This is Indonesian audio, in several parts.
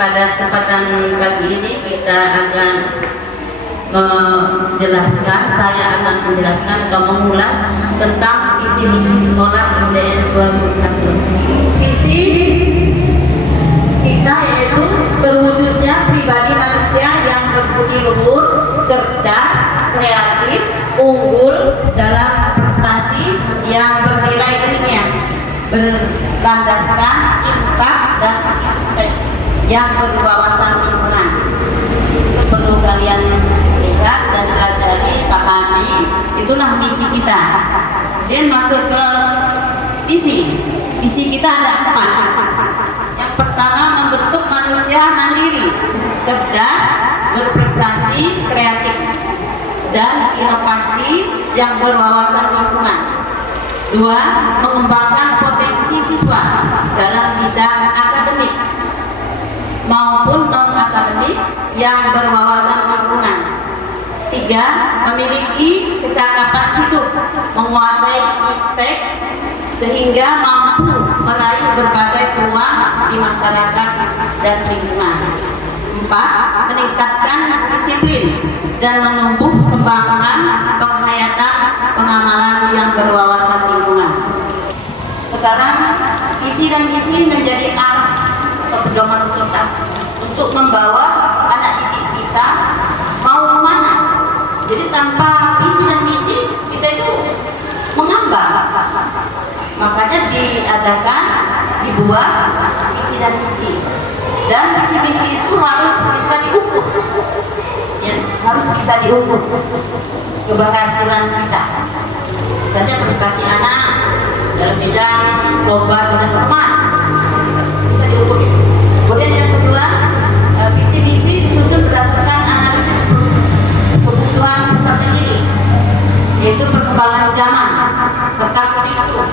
pada kesempatan pagi ini kita akan menjelaskan, saya akan menjelaskan atau mengulas tentang visi misi sekolah SDN 21. Visi kita yaitu terwujudnya pribadi manusia yang berbudi luhur, cerdas, kreatif, unggul dalam prestasi yang bernilai ilmiah, berlandaskan impak dan intelek yang berwawasan lingkungan. Itu perlu kalian lihat dan pelajari, pahami. Itulah misi kita. Kemudian masuk ke visi. Visi kita ada 4. Yang pertama, membentuk manusia mandiri, cerdas, berprestasi, kreatif, dan inovasi yang berwawasan lingkungan. 2. Mengembangkan potensi siswa dalam bidang akademik maupun non-akademik yang berwawasan lingkungan. 3. Memiliki kecakapan hidup, menguasai iptek sehingga mampu meraih berbagai peluang di masyarakat dan lingkungan. 4. Meningkatkan disiplin dan menumbuh kembangkan penghayatan pengamalan yang berwawasan lingkungan. Sekarang visi dan misi menjadi arah atau pedoman kita untuk membawa anak didik kita mau kemana. Jadi tanpa visi dan misi kita itu mengambang. Makanya dibuat visi dan misi. Dan visi-misi itu harus bisa diukur, ya, harus bisa diukur keberhasilan kita. Misalnya prestasi anak dalam bidang lomba cerdas cermat bisa diukur. Kemudian yang kedua, visi-misi disusun berdasarkan analisis kebutuhan peserta didik, yaitu perkembangan zaman serta kurikulum.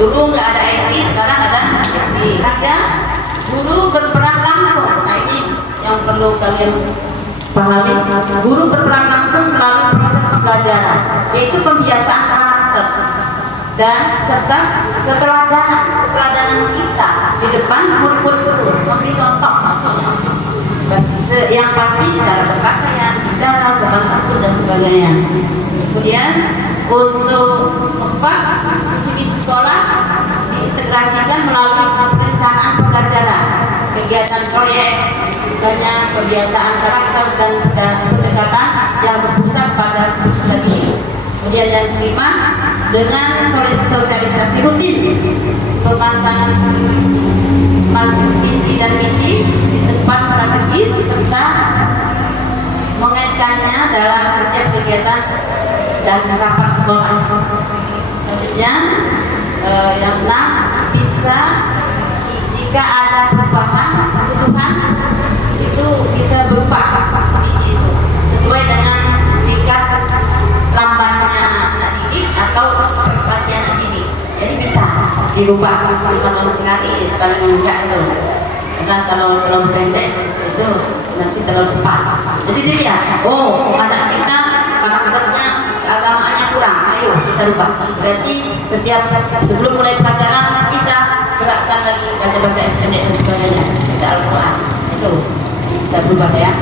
Dulu nggak ada IT, sekarang ada IT. Raja guru berperan langsung. Nah, ini yang perlu kalian pahami. Guru berperan langsung melalui proses pembelajaran, yaitu pembiasaan karakter dan serta keteladanan kita di depan murid-murid itu, memberi contoh maksudnya. Yang pasti cara berpakaian, bicara, sopan santun dan sebagainya. Kemudian untuk 4, visi-misi sekolah diintegrasikan melalui perencanaan pembelajaran, kegiatan proyek, misalnya kebiasaan karakter dan pendekatan yang berpusat pada peserta didik. Kemudian yang kelima, dengan sosialisasi rutin, pemasangan visi dan misi di tempat strategis serta mengaitkannya dalam setiap kegiatan dan rapat sekolah. Selanjutnya yang 6, bisa jika ada perubahan kebutuhan itu bisa berubah visi itu sesuai dengan tingkat lambatnya anak didik atau prestasi anak didik. Jadi bisa dirubah 5 tahun sekali paling enggak itu. Karena kalau terlalu pendek itu nanti terlalu cepat. Jadi dilihat, oh anak kita karakternya, keagamaannya kurang, ayo kita rubah. Berarti setiap sebelum mulai pelajaran kita gerakkan lagi baca-baca pendek dan sebagainya, baca Al-Quran. Itu bisa berubah ya.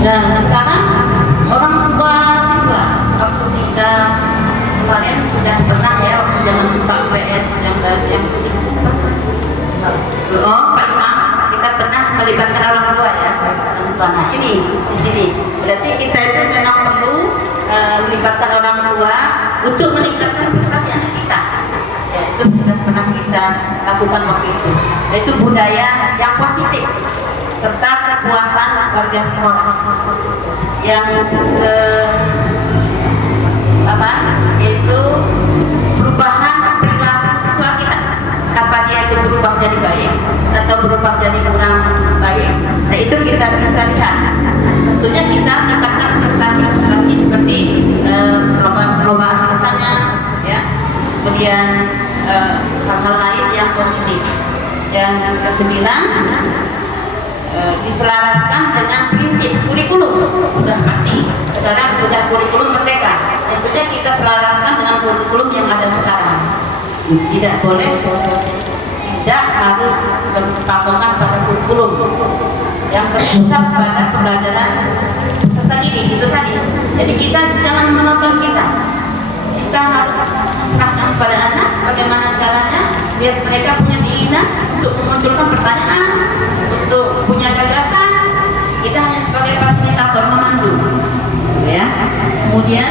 Dan sekarang orang tua siswa, waktu kita kemarin sudah pernah ya, waktu zaman Pak PS yang Pak Imam, kita pernah melibatkan orang tua ya, orang tua. Nah ini di sini berarti kita itu memang perlu melibatkan orang tua untuk meningkatkan prestasi anak kita. Ya, itu sudah pernah kita lakukan waktu itu. Itu budaya yang positif serta kepuasan warga sekolah. Yang itu perubahan perilaku siswa kita, apa dia itu berubah jadi baik atau berubah jadi kurang baik. Nah itu kita bisa lihat. Tentunya kita tingkatkan prestasi seperti perlombaan misalnya ya, kemudian hal-hal lain yang positif. Yang kesembilan, diselaraskan dengan prinsip kurikulum. Sudah pasti sekarang sudah kurikulum merdeka, tentunya kita selaraskan dengan kurikulum yang ada sekarang. Tidak boleh, tidak harus berpatokan pada kurikulum yang berpusat pada pembelajaran peserta didik itu tadi. Jadi kita jangan menonton, kita harus serahkan kepada anak bagaimana caranya biar mereka punya keinginan untuk memunculkan pertanyaan, untuk punya gagasan. Kita hanya sebagai fasilitator, memandu, ya. Kemudian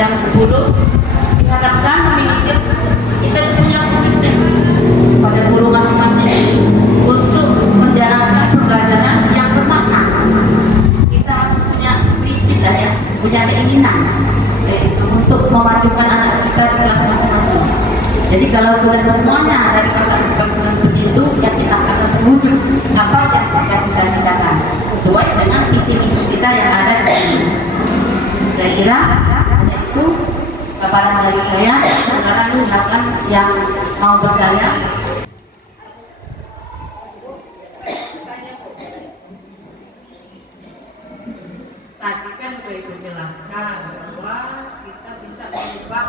yang 10, diharapkan memiliki kita punya komitmen pada guru masing-masing untuk menjalankan pembelajaran yang bermakna. Kita harus punya prinsip ya, punya keinginan yaitu untuk memajukan anak kita di kelas masing-masing. Jadi kalau sudah semuanya dari kelas 1 sampai 9 seperti itu, ya kita akan terwujud apa yang kita cita-citakan sesuai dengan visi misi kita yang ada di sini. Saya kira hanya itu paparan dari saya. Sekarang silakan yang mau bertanya. Tadi kan sudah Ibu jelaskan bahwa kita bisa mengubah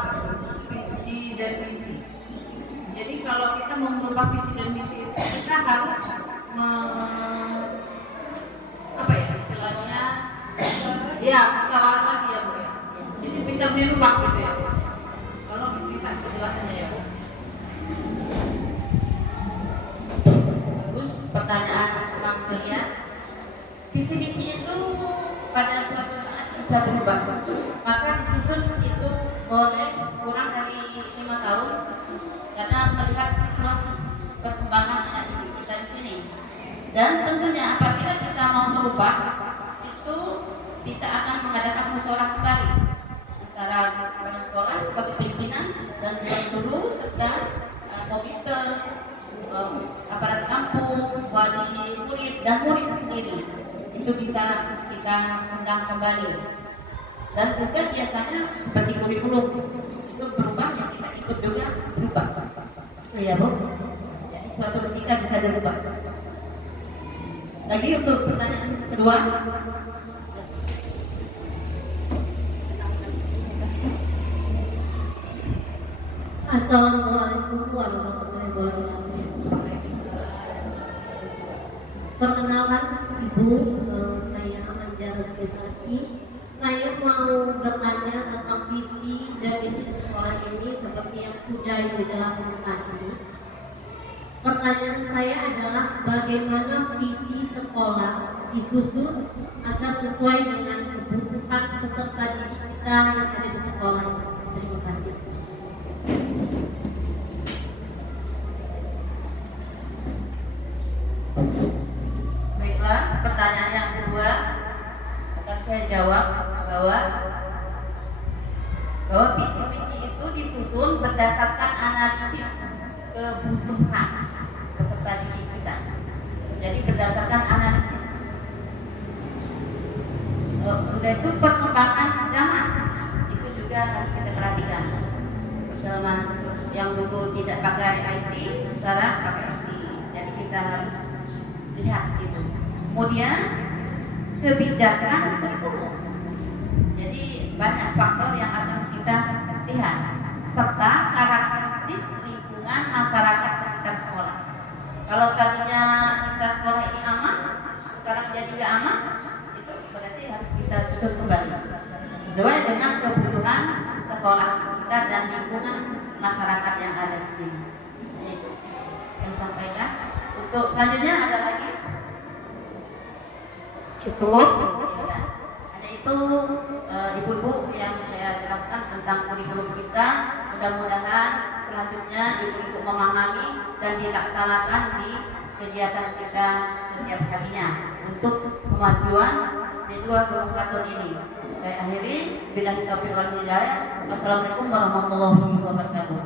visi dan misi. Jadi kalau kita mau merubah visi dan misi itu, kita harus istilahnya ya musyawarah lagi ya Bu ya. Jadi bisa dirubah gitu ya Bu. Tolong minta penjelasannya ya Bu. Bagus pertanyaan Bang Delia. Visi misi itu pada suatu saat bisa berubah, maka disusun itu boleh kurang dari 5 tahun karena melihat situasi perkembangan anak didik kita di sini. Dan tentunya apabila kita mau merubah itu kita akan mengadakan musyawarah kembali antara kepala sekolah sebagai pimpinan dan dewan guru serta komite, aparat kampung, wali murid dan murid sendiri. Itu bisa kita undang kembali. Dan juga biasanya seperti kurikulum itu berubah, ya kita ikut juga berubah. Itu ya Bu. Jadi suatu ketika bisa dirubah. Lagi untuk pertanyaan kedua. Assalamualaikum warahmatullahi wabarakatuh. Perkenalkan Ibu, saya Anjara Spesialti. Saya mau bertanya tentang visi dan misi sekolah ini seperti yang sudah Ibu jelaskan tadi. Pertanyaan saya adalah bagaimana visi sekolah disusun agar sesuai dengan kebutuhan peserta didik kita yang ada di sekolah ini. Terima kasih. Baiklah, pertanyaan yang kedua akan saya jawab bahwa visi-misi itu disusun berdasarkan analisis kebutuhan peserta didik kita. Jadi berdasarkan analisis. Udah itu perkembangan zaman itu juga harus kita perhatikan. Perkembangan yang dulu tidak pakai IT sekarang pakai IT. Jadi kita harus lihat itu. Kemudian kebijakan kurikulum. Jadi banyak faktor yang akan kita lihat serta karakteristik lingkungan masyarakat sekitar sekolah. Kalau tadinya kita sekolah ini aman, sekarang jadi nggak aman, itu berarti harus kita susun kembali sesuai dengan kebutuhan sekolah kita dan lingkungan masyarakat yang ada di sini. Itu yang sampaikan. Untuk selanjutnya ada lagi? Cukup. Ya, hanya itu ibu-ibu yang saya jelaskan tentang kurikulum kita. Mudah-mudahan selanjutnya ibu-ibu memahami dan dilaksanakan di kegiatan kita setiap harinya untuk kemajuan SD2 Gunung Katun ini. Saya akhiri, billahi taufiq wal hidayah. Wassalamualaikum warahmatullahi wabarakatuh.